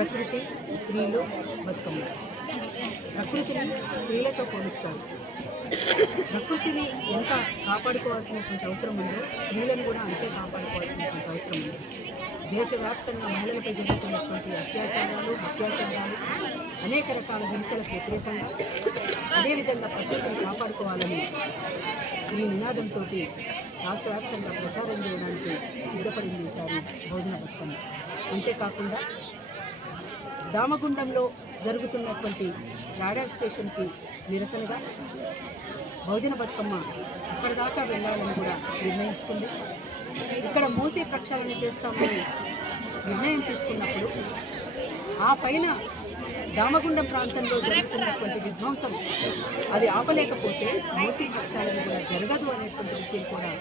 ప్రకృతి, స్త్రీలు, బతుకమ్మ. ప్రకృతిని స్త్రీలతో పోలుస్తారు. ప్రకృతిని ఎంత కాపాడుకోవాల్సినటువంటి అవసరం ఉందో స్త్రీలను కూడా అంతే కాపాడుకోవాల్సినటువంటి అవసరం ఉంది. దేశవ్యాప్తంగా మహిళలపై జరుగుతున్నటువంటి అత్యాచారాలు, అనేక రకాల హింసలకు వ్యతిరేకంగా అదేవిధంగా ప్రకృతిని కాపాడుకోవాలని ఈ నినాదంతో రాష్ట్ర వ్యాప్తంగా ప్రచారం చేయడానికి సిద్ధపడింది ఈసారి భోజన బతుకమ్మ. అంతేకాకుండా దామగుండంలో జరుగుతున్నటువంటి రాడార్ స్టేషన్కి నిరసనగా భోజన బతుకమ్మ అప్పటిదాకా వెళ్ళాలని కూడా నిర్ణయించుకుంది. ఇక్కడ మూసీ ప్రక్షాళన చేస్తామని నిర్ణయం తీసుకున్నప్పుడు ఆ పైన దామగుండం ప్రాంతంలో జరుగుతున్నటువంటి విధ్వంసం అది ఆపలేకపోతే మూసీ ప్రక్షాళన కూడా జరగదు అనేటువంటి విషయం కూడా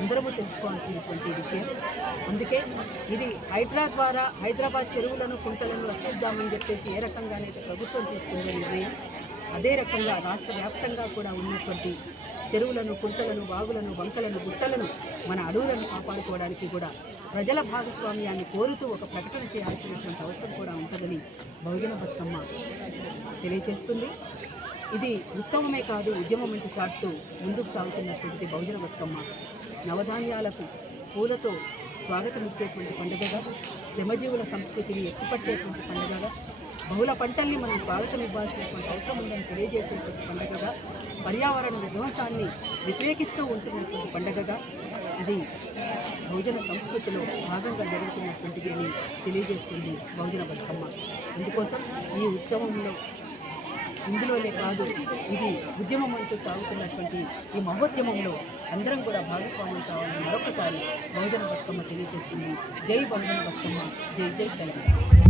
అందరూ తెలుసుకోవాల్సినటువంటి విషయం. అందుకే ఇది హైదరాబాద్ చెరువులను, కుంటలను రక్షిద్దామని చెప్పేసి ఏ రకంగానైతే ప్రభుత్వం తీసుకున్న నిర్ణయం, అదే రకంగా రాష్ట్ర వ్యాప్తంగా కూడా ఉన్నటువంటి చెరువులను, కుంటలను, వాగులను, వంకలను, గుట్టలను, మన అడవులను కాపాడుకోవడానికి కూడా ప్రజల భాగస్వామ్యాన్ని కోరుతూ ఒక ప్రకటన చేయాల్సినటువంటి అవసరం కూడా ఉంటుందని బహుజన బతుకమ్మ తెలియజేస్తుంది. ఇది ఉత్సవమే కాదు, ఉద్యమం అంటూ చాటుతూ ముందుకు సాగుతున్నటువంటి బహుజన బతుకమ్మ నవధాన్యాలకు పూలతో స్వాగతం ఇచ్చేటువంటి పండుగగా, శ్రమజీవుల సంస్కృతిని ఎత్తిపట్టేటువంటి పండుగగా, బహుళ పంటల్ని మనం స్వాగతం ఇవ్వాల్సినటువంటి అవసరం ఉందని తెలియజేసేటువంటి పండుగగా, పర్యావరణ విధ్వంసాన్ని వ్యతిరేకిస్తూ ఉంటున్నటువంటి పండుగగా ఇది బహుజన సంస్కృతిలో భాగంగా జరుగుతున్నటువంటిది అని తెలియజేస్తుంది బహుజన బతుకమ్మ. అందుకోసం ఈ ఉత్సవంలో ఇందులోనే కాదు, ఇది ఉద్యమం అంటూ సాగుతున్నటువంటి ఈ మహోద్యమంలో అందరం కూడా భాగస్వామ్యం కావాలని మరొకసారి బహుజన బతుకమ్మ తెలియజేస్తుంది. జై బహుజన బతుకమ్మ, జై జై తెలంగాణ.